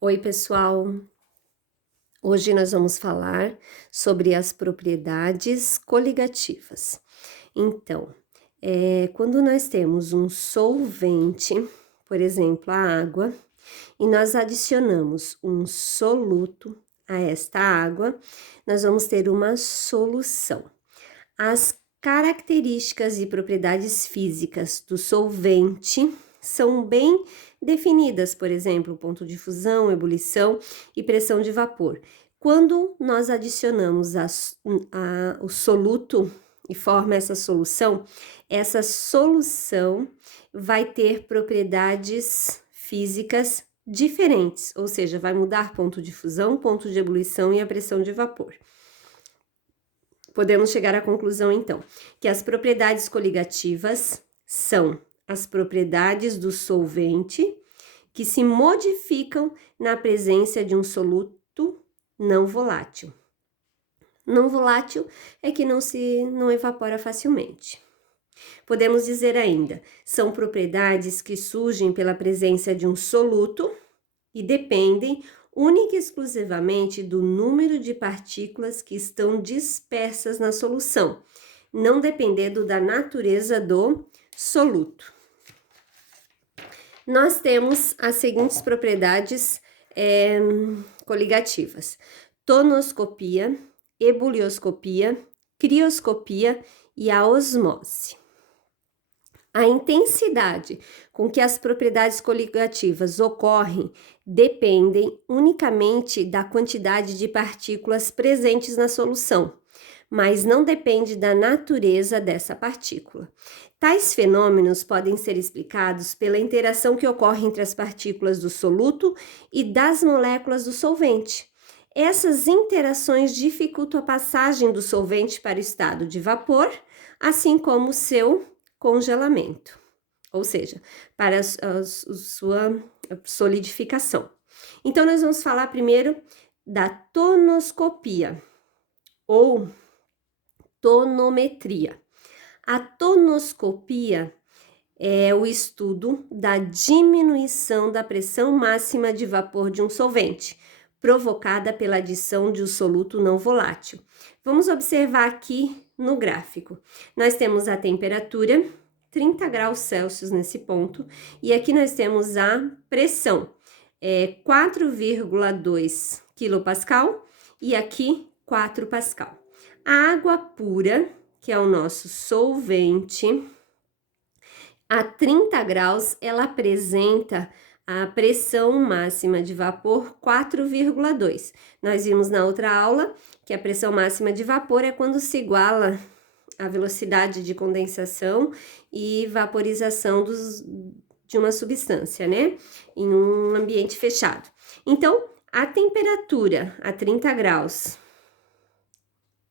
Oi, pessoal! Hoje nós vamos falar sobre as propriedades coligativas. Então, quando nós temos um solvente, por exemplo, a água, e nós adicionamos um soluto a esta água, nós vamos ter uma solução. As características e propriedades físicas do solvente são bem definidas, por exemplo, ponto de fusão, ebulição e pressão de vapor. Quando nós adicionamos o soluto e forma essa solução vai ter propriedades físicas diferentes, ou seja, vai mudar ponto de fusão, ponto de ebulição e a pressão de vapor. Podemos chegar à conclusão, então, que as propriedades coligativas são as propriedades do solvente que se modificam na presença de um soluto não volátil. Não volátil é que não evapora facilmente. Podemos dizer ainda, são propriedades que surgem pela presença de um soluto e dependem única e exclusivamente do número de partículas que estão dispersas na solução, não dependendo da natureza do soluto. Nós temos as seguintes propriedades coligativas: tonoscopia, ebulioscopia, crioscopia e a osmose. A intensidade com que as propriedades coligativas ocorrem dependem unicamente da quantidade de partículas presentes na solução, mas não depende da natureza dessa partícula. Tais fenômenos podem ser explicados pela interação que ocorre entre as partículas do soluto e das moléculas do solvente. Essas interações dificultam a passagem do solvente para o estado de vapor, assim como o seu congelamento, ou seja, para a sua solidificação. Então, nós vamos falar primeiro da tonoscopia ou tonometria. A tonoscopia é o estudo da diminuição da pressão máxima de vapor de um solvente, provocada pela adição de um soluto não volátil. Vamos observar aqui no gráfico. Nós temos a temperatura, 30 graus Celsius nesse ponto, e aqui nós temos a pressão, 4,2 kPa, e aqui 4 Pascal. A água pura, que é o nosso solvente, a 30 graus, ela apresenta a pressão máxima de vapor 4,2. Nós vimos na outra aula que a pressão máxima de vapor é quando se iguala a velocidade de condensação e vaporização de uma substância, né? Em um ambiente fechado. Então, a temperatura a 30 graus,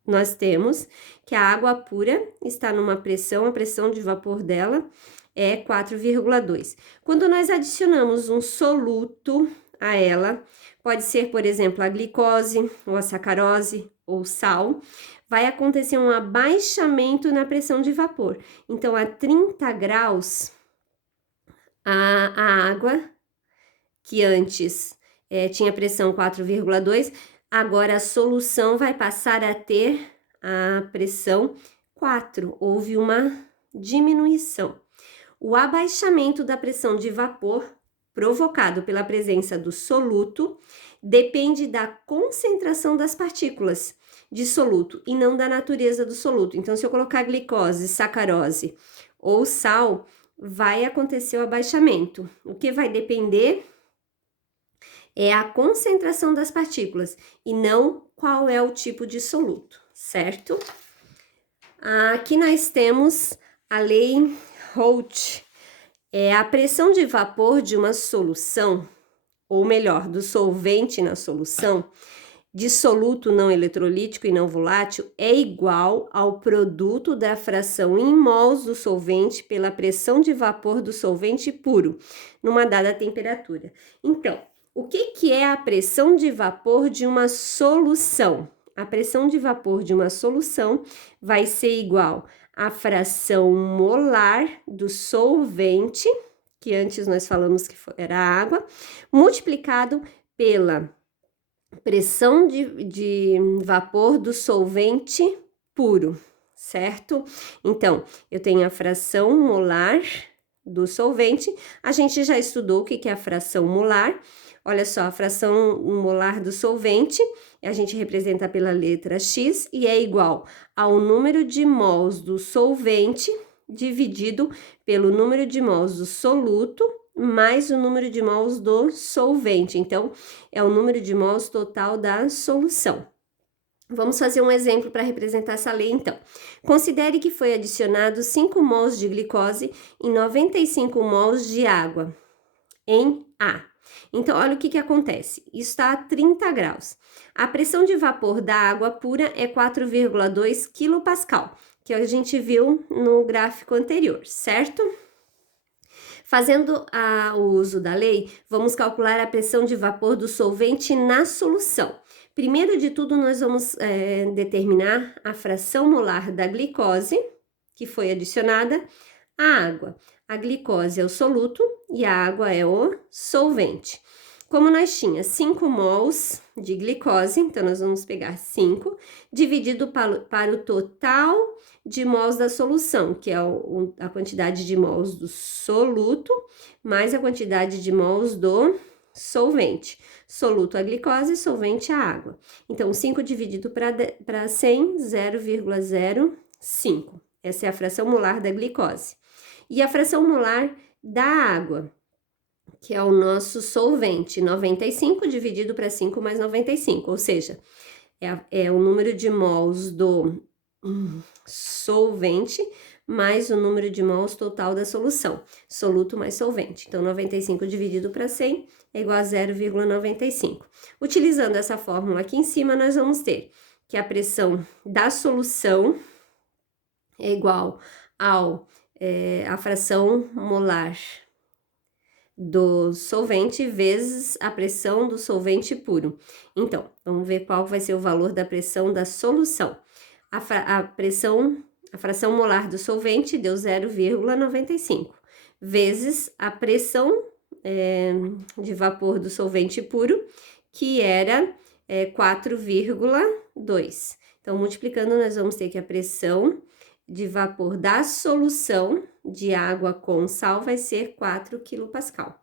nós temos que a água pura está numa pressão, a pressão de vapor dela é 4,2. Quando nós adicionamos um soluto a ela, pode ser, por exemplo, a glicose, ou a sacarose, ou sal, vai acontecer um abaixamento na pressão de vapor. Então, a 30 graus, a água, que antes tinha pressão 4,2, agora a solução vai passar a ter a pressão 4, houve uma diminuição. O abaixamento da pressão de vapor provocado pela presença do soluto depende da concentração das partículas de soluto e não da natureza do soluto. Então, se eu colocar glicose, sacarose ou sal, vai acontecer o abaixamento. O que vai depender é a concentração das partículas e não qual é o tipo de soluto, certo? Aqui nós temos a lei Raoult. A pressão de vapor de uma solução, ou melhor, do solvente na solução, de soluto não eletrolítico e não volátil, é igual ao produto da fração em mols do solvente pela pressão de vapor do solvente puro, numa dada temperatura. Então, o que é a pressão de vapor de uma solução? A pressão de vapor de uma solução vai ser igual à fração molar do solvente, que antes nós falamos que era água, multiplicado pela pressão de vapor do solvente puro, certo? Então, eu tenho a fração molar do solvente. A gente já estudou o que é a fração molar. Olha só, a fração molar do solvente, a gente representa pela letra X e é igual ao número de mols do solvente dividido pelo número de mols do soluto mais o número de mols do solvente. Então, é o número de mols total da solução. Vamos fazer um exemplo para representar essa lei, então. Considere que foi adicionado 5 mols de glicose em 95 mols de água em A. Então, olha o que acontece. Isso está a 30 graus. A pressão de vapor da água pura é 4,2 kPa, que a gente viu no gráfico anterior, certo? Fazendo o uso da lei, vamos calcular a pressão de vapor do solvente na solução. Primeiro de tudo, nós vamos determinar a fração molar da glicose, que foi adicionada à água. A glicose é o soluto e a água é o solvente. Como nós tínhamos 5 mols de glicose, então nós vamos pegar 5, dividido para o total de mols da solução, que é a quantidade de mols do soluto, mais a quantidade de mols do solvente. Soluto a glicose, solvente a água. Então, 5 dividido para 100, 0,05. Essa é a fração molar da glicose. E a fração molar da água, que é o nosso solvente, 95 dividido para 5 mais 95, ou seja, é o número de mols do solvente mais o número de mols total da solução, soluto mais solvente. Então, 95 dividido para 100 é igual a 0,95. Utilizando essa fórmula aqui em cima, nós vamos ter que a pressão da solução é igual a fração molar do solvente vezes a pressão do solvente puro. Então, vamos ver qual vai ser o valor da pressão da solução. A fração molar do solvente deu 0,95, vezes a pressão de vapor do solvente puro, que era 4,2. Então, multiplicando, nós vamos ter que a pressão de vapor da solução de água com sal vai ser 4 kPa.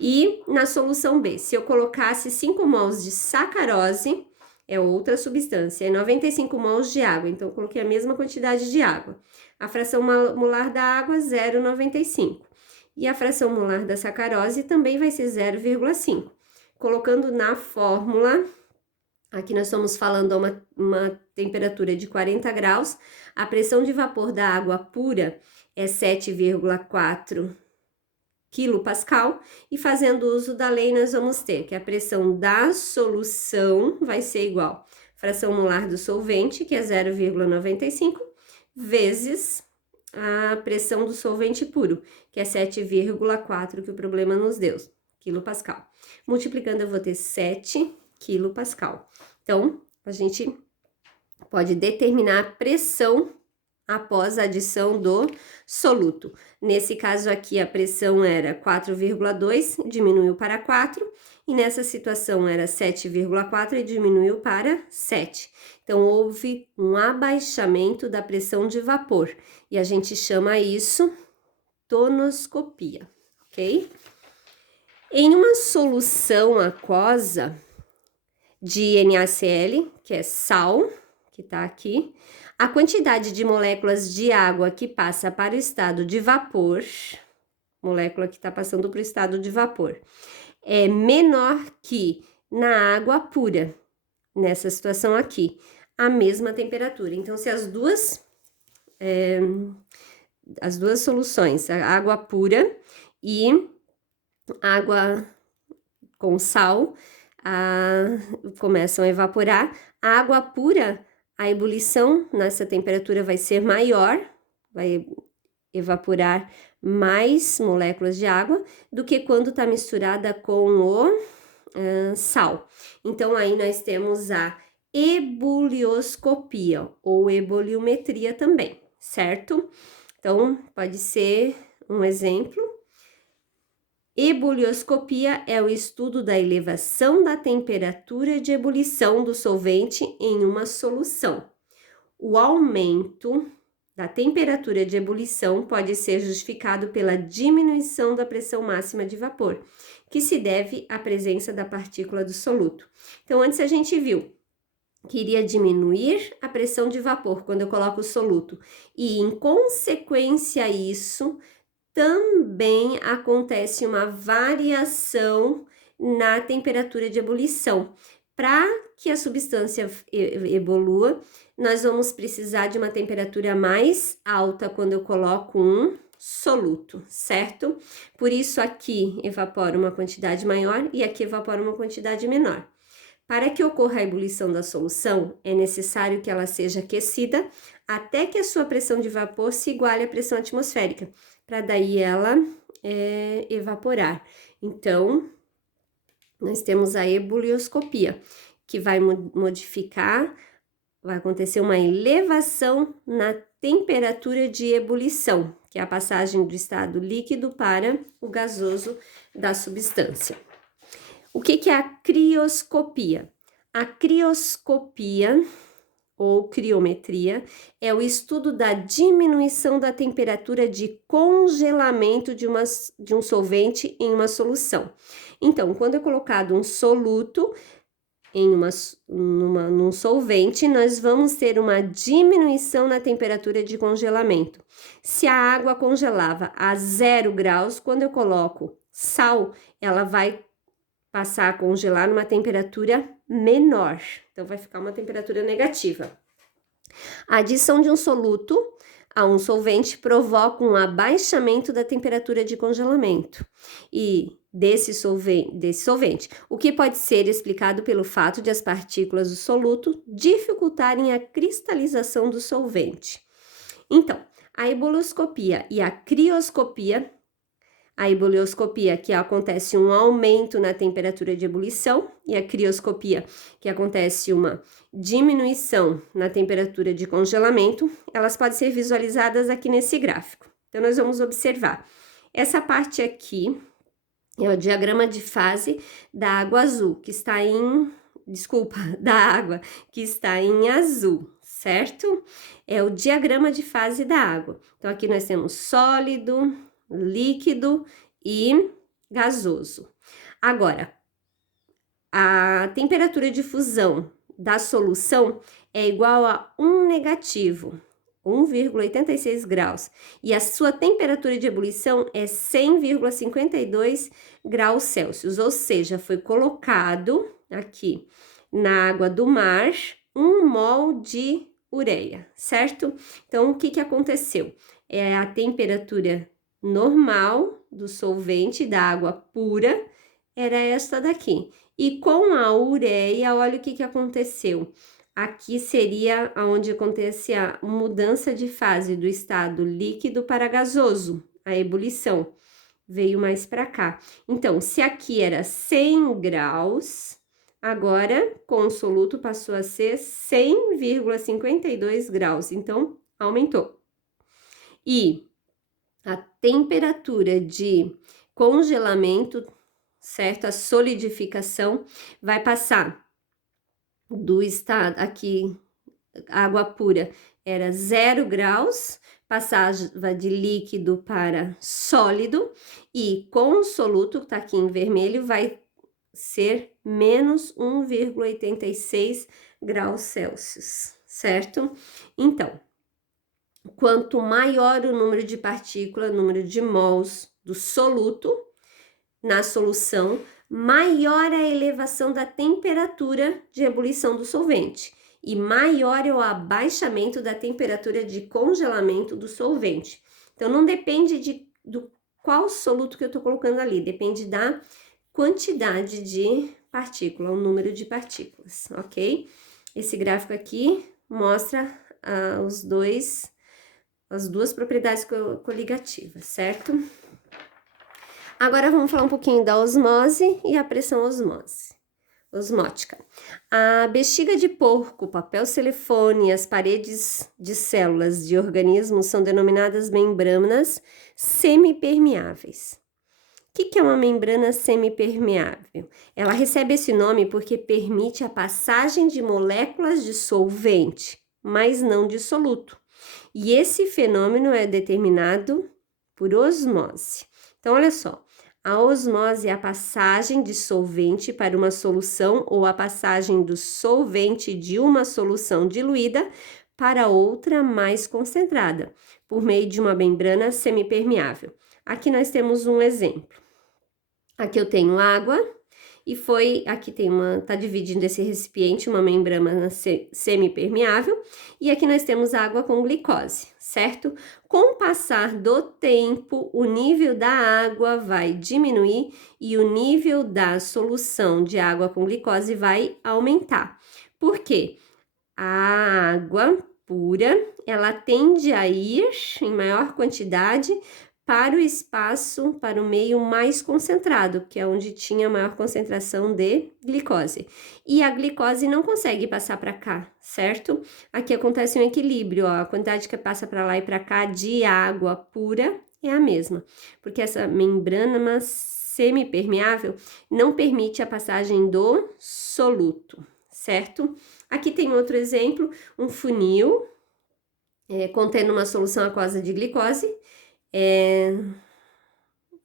E na solução B, se eu colocasse 5 mols de sacarose, é outra substância, é 95 mols de água, então eu coloquei a mesma quantidade de água. A fração molar da água, 0,95. E a fração molar da sacarose também vai ser 0,5. Colocando na fórmula, aqui nós estamos falando a uma temperatura de 40 graus, a pressão de vapor da água pura é 7,4 kPa, e fazendo uso da lei, nós vamos ter que a pressão da solução vai ser igual à fração molar do solvente, que é 0,95, vezes a pressão do solvente puro, que é 7,4 que o problema nos deu, kPa. Multiplicando, eu vou ter 7 kPa. Então, a gente pode determinar a pressão após a adição do soluto. Nesse caso aqui, a pressão era 4,2, diminuiu para 4, e nessa situação era 7,4 e diminuiu para 7. Então, houve um abaixamento da pressão de vapor, e a gente chama isso tonoscopia, ok? Em uma solução aquosa de NaCl, que é sal, que tá aqui, a quantidade de moléculas de água que passa para o estado de vapor, molécula que está passando para o estado de vapor, é menor que na água pura, nessa situação aqui, a mesma temperatura. Então, se as duas soluções, a água pura e água com sal, começam a evaporar, a água pura, a ebulição nessa temperatura vai ser maior, vai evaporar mais moléculas de água do que quando está misturada com o sal. Então, aí nós temos a ebulioscopia ou eboliometria também, certo? Então, pode ser um exemplo Ebulioscopia é o estudo da elevação da temperatura de ebulição do solvente em uma solução. O aumento da temperatura de ebulição pode ser justificado pela diminuição da pressão máxima de vapor, que se deve à presença da partícula do soluto. Então, antes a gente viu que iria diminuir a pressão de vapor quando eu coloco o soluto, e em consequência a isso, também acontece uma variação na temperatura de ebulição. Para que a substância evolua, nós vamos precisar de uma temperatura mais alta quando eu coloco um soluto, certo? Por isso aqui evapora uma quantidade maior e aqui evapora uma quantidade menor. Para que ocorra a ebulição da solução, é necessário que ela seja aquecida até que a sua pressão de vapor se iguale à pressão atmosférica, para daí ela evaporar. Então, nós temos a ebulioscopia, que vai modificar, vai acontecer uma elevação na temperatura de ebulição, que é a passagem do estado líquido para o gasoso da substância. O que é a crioscopia? A crioscopia, ou criometria, é o estudo da diminuição da temperatura de congelamento de um solvente em uma solução. Então, quando é colocado um soluto num solvente, nós vamos ter uma diminuição na temperatura de congelamento. Se a água congelava a 0 graus, quando eu coloco sal, ela vai passar a congelar numa temperatura menor, então vai ficar uma temperatura negativa. A adição de um soluto a um solvente provoca um abaixamento da temperatura de congelamento e desse solvente, o que pode ser explicado pelo fato de as partículas do soluto dificultarem a cristalização do solvente. Então, a ebulioscopia e a crioscopia, a ebulioscopia, que acontece um aumento na temperatura de ebulição, e a crioscopia, que acontece uma diminuição na temperatura de congelamento, elas podem ser visualizadas aqui nesse gráfico. Então, nós vamos observar. Essa parte aqui é o diagrama de fase da água azul, que está da água, que está em azul, certo? É o diagrama de fase da água. Então, aqui nós temos sólido, líquido e gasoso. Agora, a temperatura de fusão da solução é igual a 1 negativo, 1,86 graus, e a sua temperatura de ebulição é 100,52 graus Celsius, ou seja, foi colocado aqui na água do mar 1 mol de ureia, certo? Então, o que aconteceu? É a temperatura normal do solvente, da água pura, era esta daqui. E com a ureia, olha o que aconteceu. Aqui seria onde acontece a mudança de fase do estado líquido para gasoso, a ebulição. Veio mais para cá. Então, se aqui era 100 graus, agora com o soluto passou a ser 100,52 graus. Então, aumentou. E a temperatura de congelamento, certo? A solidificação vai passar do estado aqui, água pura era 0 graus, passava de líquido para sólido, e com o soluto, que tá aqui em vermelho, vai ser menos 1,86 graus Celsius, certo? Então, quanto maior o número de partículas, número de mols do soluto na solução, maior a elevação da temperatura de ebulição do solvente e maior é o abaixamento da temperatura de congelamento do solvente. Então, não depende do qual soluto que eu estou colocando ali, depende da quantidade de partícula, o número de partículas, ok? Esse gráfico aqui mostra as duas propriedades coligativas, certo? Agora vamos falar um pouquinho da osmose e a pressão osmótica. A bexiga de porco, o papel celefone e as paredes de células de organismos são denominadas membranas semipermeáveis. que é uma membrana semipermeável? Ela recebe esse nome porque permite a passagem de moléculas de solvente, mas não de soluto. E esse fenômeno é determinado por osmose. Então, olha só, a osmose é a passagem de solvente para uma solução ou a passagem do solvente de uma solução diluída para outra mais concentrada, por meio de uma membrana semipermeável. Aqui nós temos um exemplo. Aqui eu tenho água e aqui tá dividindo esse recipiente, uma membrana semipermeável, e aqui nós temos água com glicose, certo? Com o passar do tempo, o nível da água vai diminuir e o nível da solução de água com glicose vai aumentar. Por quê? A água pura, ela tende a ir em maior quantidade para o espaço, para o meio mais concentrado, que é onde tinha maior concentração de glicose. E a glicose não consegue passar para cá, certo? Aqui acontece um equilíbrio, ó, a quantidade que passa para lá e para cá de água pura é a mesma, porque essa membrana semipermeável não permite a passagem do soluto, certo? Aqui tem outro exemplo, um funil contendo uma solução aquosa de glicose,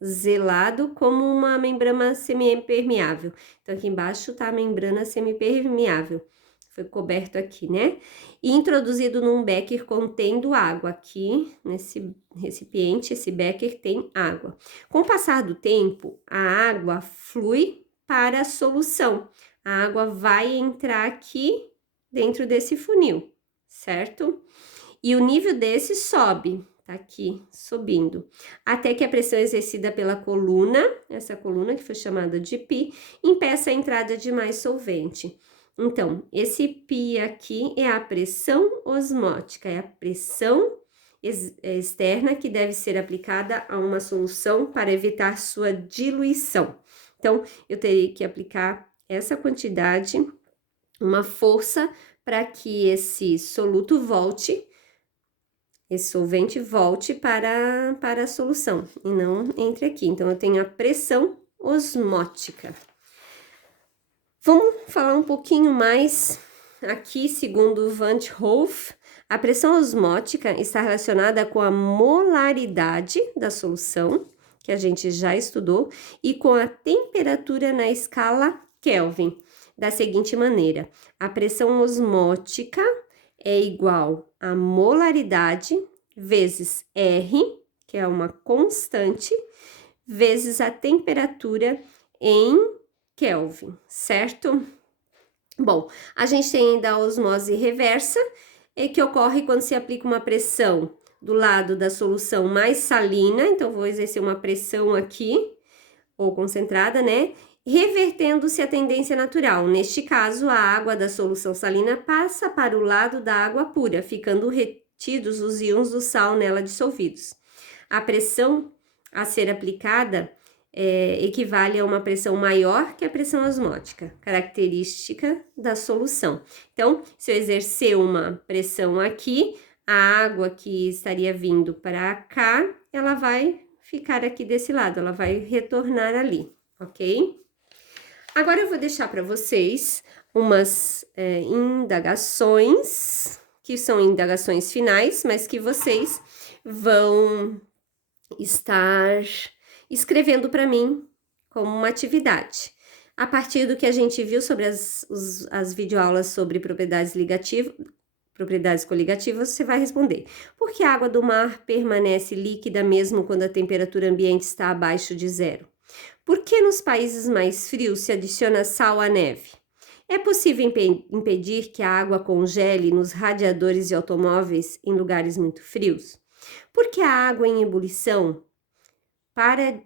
zelado como uma membrana semipermeável. Então, aqui embaixo tá a membrana semipermeável, foi coberto aqui, né? E introduzido num becker contendo água. Aqui, nesse recipiente, esse becker tem água. Com o passar do tempo, a água flui para a solução. A água vai entrar aqui dentro desse funil, certo? E o nível desse sobe, tá aqui, subindo, até que a pressão exercida pela coluna, essa coluna que foi chamada de π, impeça a entrada de mais solvente. Então, esse π aqui é a pressão osmótica, é a pressão externa que deve ser aplicada a uma solução para evitar sua diluição. Então, eu teria que aplicar essa quantidade, uma força para que esse soluto volte, esse solvente volte para a solução e não entre aqui. Então, eu tenho a pressão osmótica. Vamos falar um pouquinho mais aqui, segundo Van 't Hoff, a pressão osmótica está relacionada com a molaridade da solução, que a gente já estudou, e com a temperatura na escala Kelvin, da seguinte maneira: a pressão osmótica é igual a molaridade vezes R, que é uma constante, vezes a temperatura em Kelvin, certo? Bom, a gente tem ainda a osmose reversa, que ocorre quando se aplica uma pressão do lado da solução mais salina, então vou exercer uma pressão aqui, ou concentrada, né? Revertendo-se a tendência natural. Neste caso, a água da solução salina passa para o lado da água pura, ficando retidos os íons do sal nela dissolvidos. A pressão a ser aplicada equivale a uma pressão maior que a pressão osmótica, característica da solução. Então, se eu exercer uma pressão aqui, a água que estaria vindo para cá, ela vai ficar aqui desse lado, ela vai retornar ali, ok? Agora eu vou deixar para vocês umas indagações, que são indagações finais, mas que vocês vão estar escrevendo para mim como uma atividade. A partir do que a gente viu sobre as videoaulas sobre propriedades coligativas, você vai responder: por que a água do mar permanece líquida mesmo quando a temperatura ambiente está abaixo de zero? Por que nos países mais frios se adiciona sal à neve? É possível impedir que a água congele nos radiadores de automóveis em lugares muito frios? Por que a água em ebulição para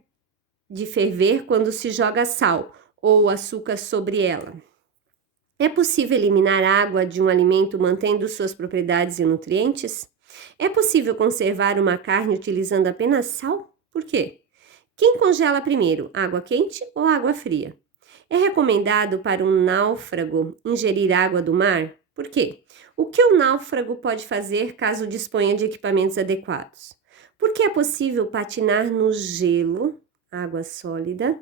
de ferver quando se joga sal ou açúcar sobre ela? É possível eliminar água de um alimento mantendo suas propriedades e nutrientes? É possível conservar uma carne utilizando apenas sal? Por quê? Quem congela primeiro, água quente ou água fria? É recomendado para um náufrago ingerir água do mar? Por quê? O que o náufrago pode fazer caso disponha de equipamentos adequados? Por que é possível patinar no gelo água sólida.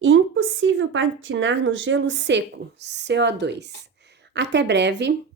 Impossível patinar no gelo seco, CO2. Até breve.